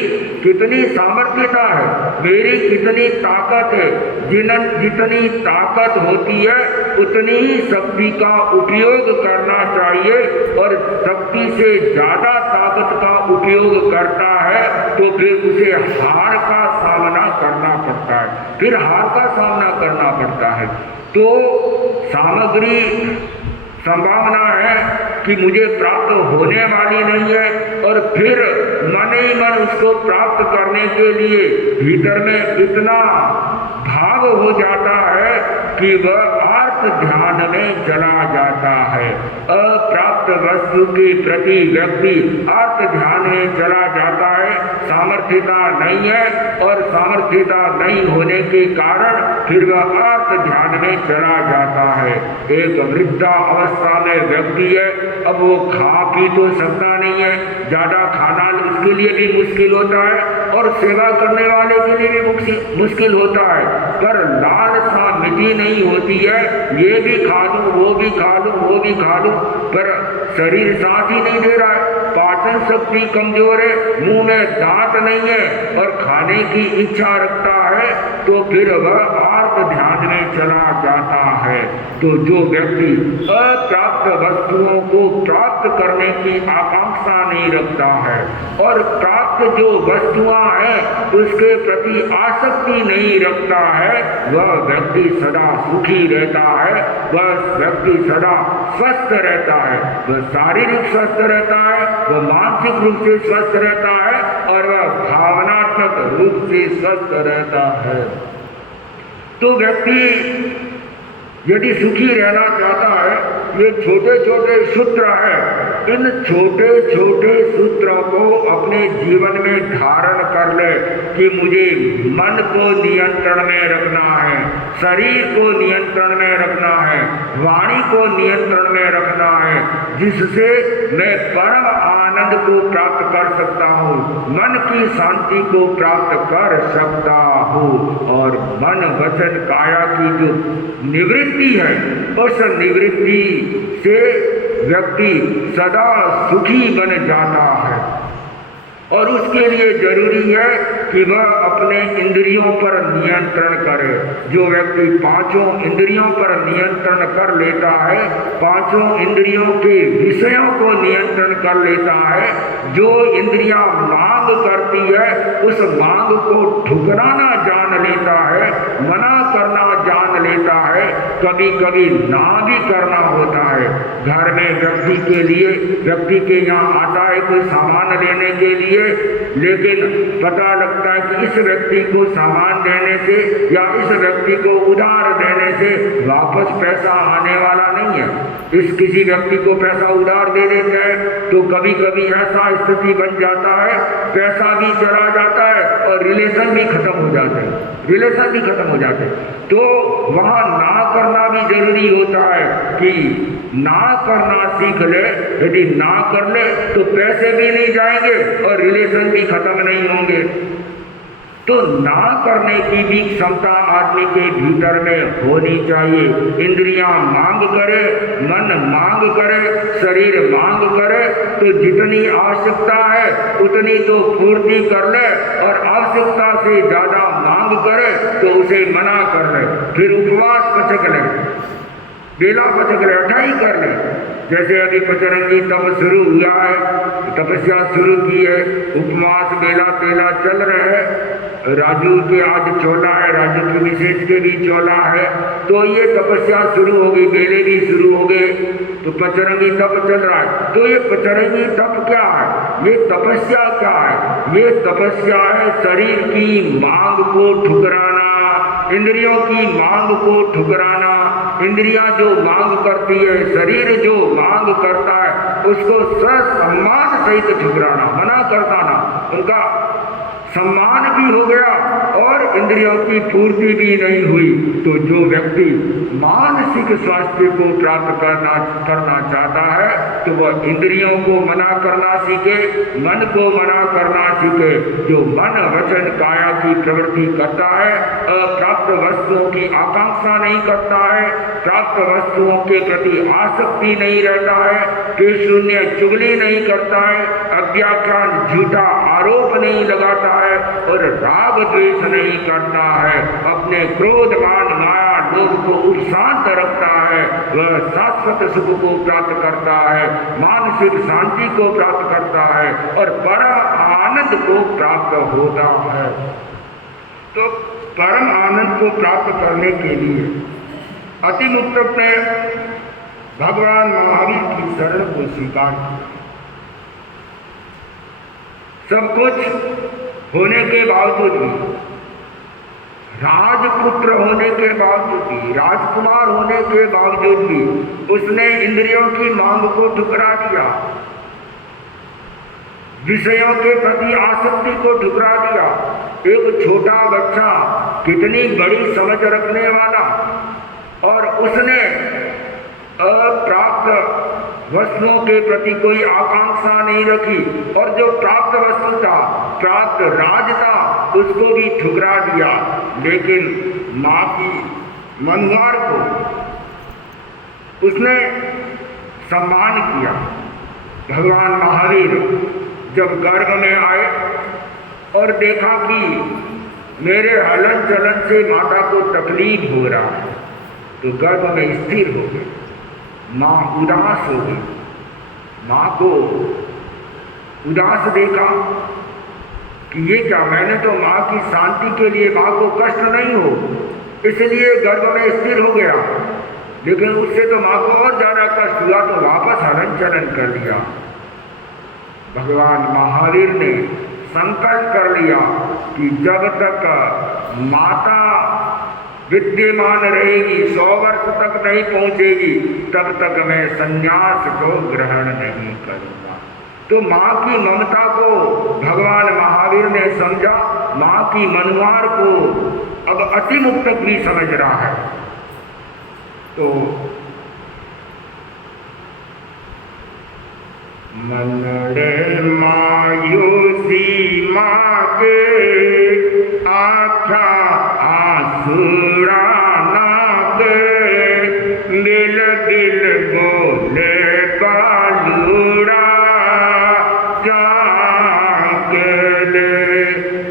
कितनी सामर्थ्यता है, मेरी कितनी ताकत है। जितनी ताकत होती है उतनी ही शक्ति का उपयोग करना चाहिए, और शक्ति से ज़्यादा ताकत का उपयोग करता है तो फिर उसे हार का सामना करना पड़ता है, फिर हार का सामना करना पड़ता है। तो सामग्री संभावना है कि मुझे प्राप्त होने वाली नहीं है, और फिर मन ही मन उसको प्राप्त करने के लिए भीतर में इतना भाव हो जाता है कि वह आर्थ आर्त ध्यान में चला जाता है। अप्राप्त वस्तु के प्रति व्यक्ति आर्त ध्यान में चला जाता है। सामर्थ्यता नहीं है और सामर्थ्यता नहीं होने के कारण फिर वह आर्त ध्यान में चला जाता है। एक वृद्धा अवस्था में व्यक्ति है, अब वो खा पी तो सकता नहीं है, ज़्यादा खाना उसके लिए भी मुश्किल होता है और सेवा करने वाले के लिए भी मुश्किल होता है, पर लालसा मिटी नहीं होती है। ये भी खा लूँ, वो भी खा लूँ, वो भी खा लूँ, पर शरीर साथ ही नहीं दे रहा है। पाचन शक्ति कमजोर है, मुंह में दांत नहीं है और खाने की इच्छा रखता है, तो फिर वह आर्त ध्यान में चला जाता है। तो जो व्यक्ति अप्राप्त वस्तुओं को प्राप्त करने की आकांक्षा नहीं रखता है और प्राप्त जो वस्तुआं हैं उसके प्रति आसक्ति नहीं रखता है, वह व्यक्ति सदा सुखी रहता है, वह व्यक्ति सदा स्वस्थ रहता है, वह शारीरिक स्वस्थ रहता है, वह मानसिक रूप से स्वस्थ रहता है और वह भावनात्मक रूप से स्वस्थ रहता है। तो व्यक्ति यदि सुखी रहना चाहता है, ये छोटे छोटे सूत्र हैं, इन छोटे छोटे सूत्रों को अपने जीवन में धारण कर ले कि मुझे मन को नियंत्रण में रखना है, शरीर को नियंत्रण में रखना है, वाणी को नियंत्रण में रखना है, जिससे मैं परम आनंद को प्राप्त कर सकता हूँ, मन की शांति को प्राप्त कर सकता हूँ। और मन वचन काया की जो निवृत्ति है, उस निवृत्ति से व्यक्ति सदा सुखी बन जाता है। और उसके लिए जरूरी है कि वह अपने इंद्रियों पर नियंत्रण करे। जो व्यक्ति पांचों इंद्रियों पर नियंत्रण कर लेता है, पांचों इंद्रियों के विषयों को नियंत्रण कर लेता है, जो इंद्रियां मांग करती है उस मांग को ठुकराना जान लेता है, मना करना जान लेता है, कभी कभी ना भी करना होता है। घर में व्यक्ति के यहाँ आता है कोई सामान लेने के लिए, लेकिन पता लगता है कि इस व्यक्ति को सामान देने से या इस व्यक्ति को उधार देने से वापस पैसा आने वाला नहीं है। किसी व्यक्ति को पैसा उधार दे देते हैं तो कभी कभी ऐसा स्थिति बन जाता है, पैसा भी चला जाता है और रिलेशन भी खत्म हो जाते हैं, तो वहाँ ना करना भी जरूरी होता है कि ना करना सीख ले। यदि ना कर ले तो पैसे भी नहीं जाएंगे और रिलेशन भी खत्म नहीं होंगे। तो ना करने की भी क्षमता आदमी के भीतर में होनी चाहिए। इंद्रियां मांग करे, मन मांग करे, शरीर मांग करे, तो जितनी आवश्यकता है उतनी तो पूर्ति कर ले, और आवश्यकता से ज्यादा मांग करे तो उसे मना कर ले, फिर उपवास पचक ले, बेला पचक ले, अठाई कर ले। जैसे अभी पचरंगी तप शुरू हुआ है, तपस्या शुरू की है, उपवास बेला तेला चल रहे हैं। राजू के आज चौला है, राजू की विशेष के भी चौला है, तो ये तपस्या शुरू हो गई, बेले भी शुरू हो गए, तो पचरंगी तप चल रहा है। तो ये पचरंगी तप क्या है, ये तपस्या क्या है? ये तपस्या है शरीर की मांग को ठुकराना, इंद्रियों की मांग को ठुकराना। इंद्रियां जो मांग करती है, शरीर जो मांग करता है, उसको सम्मान सहित ठुकराना, मना करता ना, उनका सम्मान भी हो गया और इंद्रियों की पूर्ति भी नहीं हुई। तो जो व्यक्ति मानसिक स्वास्थ्य को प्राप्त करना चाहता है तो वह इंद्रियों को मना करना सीखे, मन को मना करना सीखे। जो मन वचन काया की प्रवृत्ति करता है, अप्राप्त वस्तुओं की आकांक्षा नहीं करता है, प्राप्त वस्तुओं के प्रति आसक्ति नहीं रहता है, शून्य चुगली नहीं करता है, अव्याख्यान झूठा आरोप नहीं लगाता है और राग द्वेष नहीं करता है, अपने क्रोध मान माया लोभ को शांत रखता है, वह शाश्वत सुख को प्राप्त करता है, मानसिक शांति को प्राप्त करता है और परम आनंद को प्राप्त होता है। तो परम आनंद को प्राप्त करने के लिए अति मुक्तक ने भगवान महावीर की शरण को स्वीकार किया। सब कुछ होने के बावजूद भी राजपूत राजपुत्र होने के बावजूद भी, राजकुमार होने के बावजूद भी उसने इंद्रियों की मांग को ठुकरा दिया, विषयों के प्रति आसक्ति को ठुकरा दिया। एक छोटा बच्चा कितनी बड़ी समझ रखने वाला, और उसने अप्राप्त वस्तुओं के प्रति कोई आकांक्षा नहीं रखी, और जो प्राप्त वस्तु था, प्राप्त राज था, उसको भी ठुकरा दिया। लेकिन माँ की मनवार को उसने सम्मान किया। भगवान महावीर जब गर्भ में आए और देखा कि मेरे हलन चलन से माता को तकलीफ हो रहा है, तो गर्भ में स्थिर हो गए। माँ उदास हो गई। माँ को उदास देखा कि ये क्या, मैंने तो माँ की शांति के लिए, माँ को कष्ट नहीं हो इसलिए गर्भ में स्थिर हो गया, लेकिन उससे तो माँ को और ज़्यादा कष्ट हुआ, तो वापस हलन चलन कर दिया। भगवान महावीर ने संकल्प कर लिया कि जब तक माता विद्यमान रहेगी, 100 वर्ष तक नहीं पहुंचेगी, तब तक मैं संन्यास को ग्रहण नहीं करूंगा। तो माँ की ममता को भगवान महावीर ने समझा, माँ की मनवार को अब अतिमुक्तक भी समझ रहा है। तो मनड़े मायूसी माँ के आख्या आसुरा नागे, दिल दिल बोले कालूरा जाके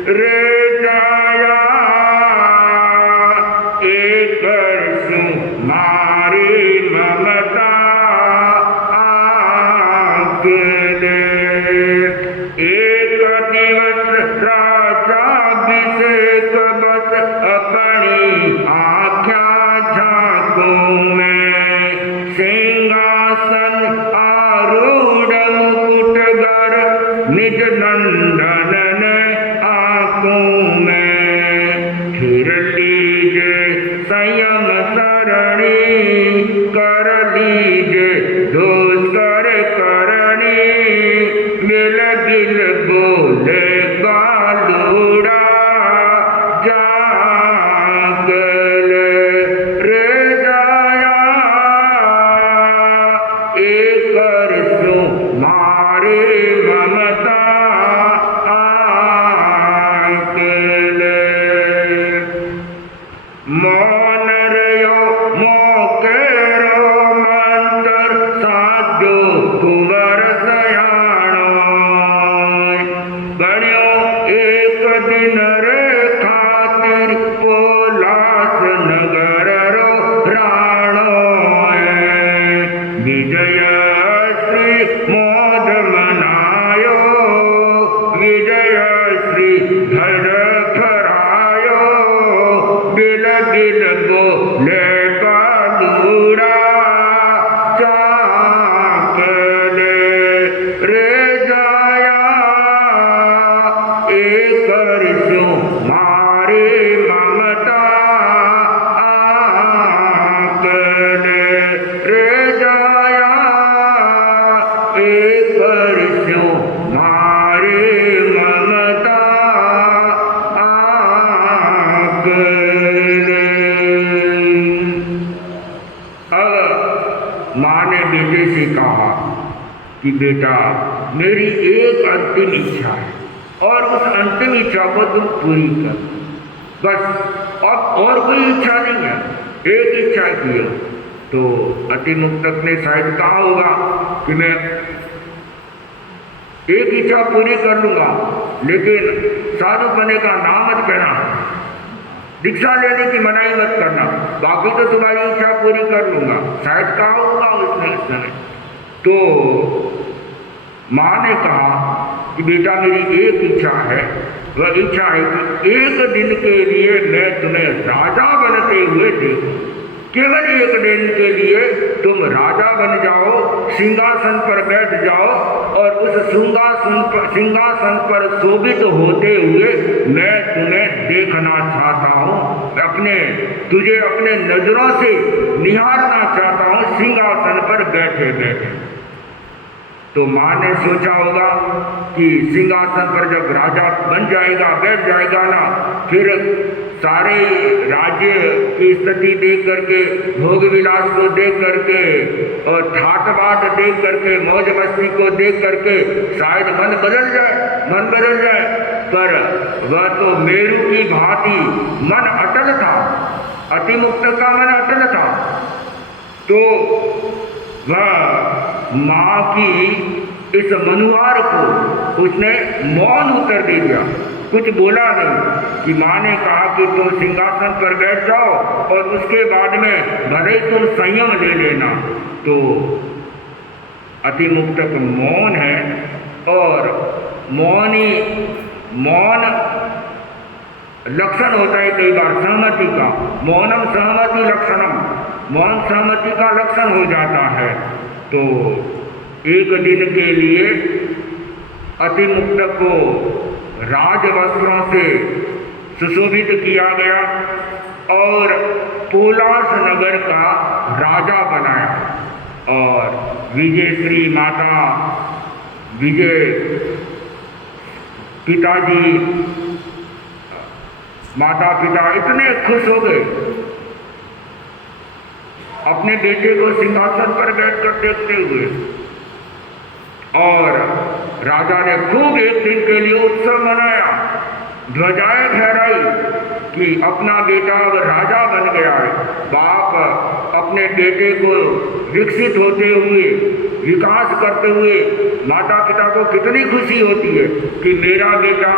रे जाया एक सुमारी ममता आगे। एक दिवस राजा अभिषेक बस अपनी आख्या झांकों में, सिंहासन आरूढ़ मुकुटगर निज नंदन ने आंखों में। फिर लीजे संयम सरणी, कर लीजे दोस्कर करणी, मिल गिल बोले गालूड़ा जागल रे जाया एक सु मारे ममता आगल। मौन रयो मोकेरो मंतर साजो कुंवर सयाणो, गण्यो एक दिन रे खातिर पोलास नगर रो राणो। विजय श्री मोद मनायो, विजय श्री धर फरायो, बिल बिल बोले कालूड़ा जाके रे जाया एक सु मारे ममता आगे रे जाया एक सु मारे ममता आगे। माँ ने बेटे से कहा कि बेटा, मेरी एक अंतिम इच्छा है और उस अंतिम इच्छा को तुम पूरी कर, बस। अब और कोई इच्छा नहीं है, एक इच्छा की है। तो अतिमुक्तक ने शायद कहा होगा कि मैं एक इच्छा पूरी कर लूंगा, लेकिन साधु बने का नाम मत कहना, दीक्षा लेने की मनाही मत करना, बाकी तो तुम्हारी इच्छा पूरी कर लूंगा, शायद कहा होगा उसने इस समय। तो माँ ने कहा कि बेटा, मेरी एक इच्छा है, वह इच्छा है कि एक दिन के लिए मैं तुम्हें राजा बनते हुए देखूं। केवल एक दिन के लिए तुम राजा बन जाओ, सिंहासन पर बैठ जाओ और उस सिंहासन पर शोभित होते हुए मैं तुम्हें देखना चाहता हूँ, तुझे अपने नजरों से निहारना चाहता हूँ सिंहासन पर बैठे बैठे। तो माँ ने सोचा होगा कि सिंहासन पर जब राजा बन जाएगा, बैठ जाएगा ना, फिर सारे राज्य की स्थिति देख करके, भोग विलास को देख करके और ठाट बाट देख करके, मौज मस्ती को देख करके शायद मन बदल जाए। पर वह तो मेरू की भांति मन अटल था, अतिमुक्त का मन अटल था। तो वह माँ की इस मनुहार को उसने मौन उत्तर दे दिया, कुछ बोला नहीं। कि माँ ने कहा कि तुम सिंहासन पर बैठ जाओ और उसके बाद में भले तुम संयम ले लेना। तो अतिमुक्तक मौन है और मौन लक्षण होता है कई बार सहमति का। मौनम सहमति लक्षणम, मौन सहमति का लक्षण हो जाता है। तो एक दिन के लिए अतिमुक्त को राजवस्त्रों से सुशोभित किया गया और पोलास नगर का राजा बनाया। और विजयश्री माता, विजय पिताजी, माता पिता इतने खुश हो गए अपने बेटे को सिंहासन पर बैठकर देखते हुए। और राजा ने खूब एक दिन के लिए उत्सव मनाया, ध्वजाएं फहराई कि अपना बेटा अब राजा बन गया है। बाप अपने बेटे को विकसित होते हुए, विकास करते हुए माता पिता को कितनी खुशी होती है कि मेरा बेटा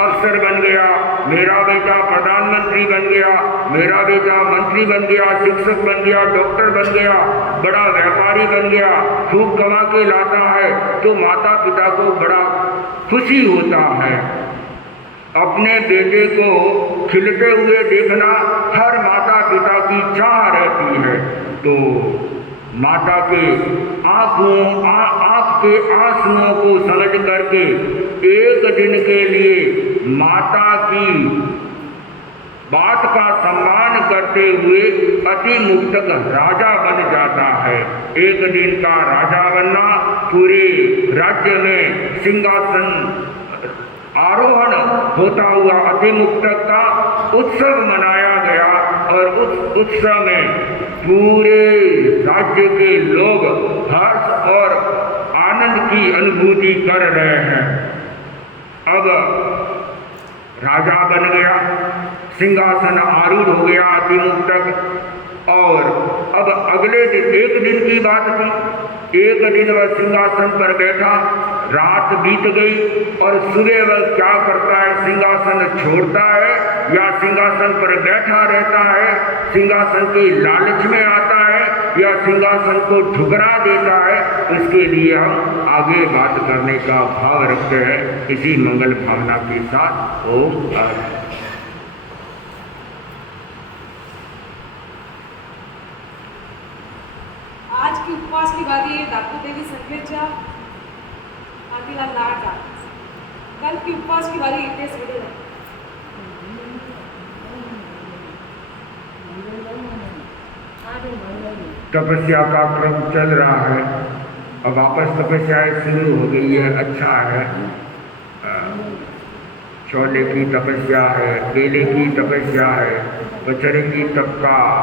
अफसर बन गया, मेरा बेटा प्रधानमंत्री बन गया, मेरा बेटा मंत्री बन गया, शिक्षक बन गया, डॉक्टर बन गया, बड़ा व्यापारी बन गया, खूब कमा के लाता है। तो माता पिता को बड़ा खुशी होता है। अपने बेटे को खिलते हुए देखना हर माता पिता की चाह रहती है। तो माता के आँख के आंसुओं को समझ करके एक दिन के लिए माता की बात का सम्मान करते हुए अतिमुक्तक राजा बन जाता है। एक दिन का राजा बनना, पूरे राज्य में सिंहासन आरोहण होता हुआ अतिमुक्तक का उत्सव मनाया गया। और उस उत्सव में पूरे राज्य के लोग हर्ष और आनंद की अनुभूति कर रहे हैं। अब राजा बन गया, सिंहासन आरूढ़ हो गया अतिमुक्तक। और अब अगले दिन, एक दिन की बात थी, एक दिन वह सिंहासन पर बैठा, रात बीत गई और सुबह वह क्या करता है, सिंहासन छोड़ता है या सिंहासन पर बैठा रहता है, सिंहासन की लालच में आता है या सिंहासन को ठुकरा देता है। इसके लिए हम आगे बात करने का भाव रखते हैं इसी मंगल भावना के साथ। ओम। आज की उपवास की बारी है दाकू देवी संकेतजा, कांतिलाल नारका। कल की उपवास की बारी हितेश वडेला। तपस्या का क्रम चल रहा है, अब वापस तपस्याएं शुरू हो गई है। अच्छा है, छोले की तपस्या है, केले की तपस्या है, बछड़े की तप का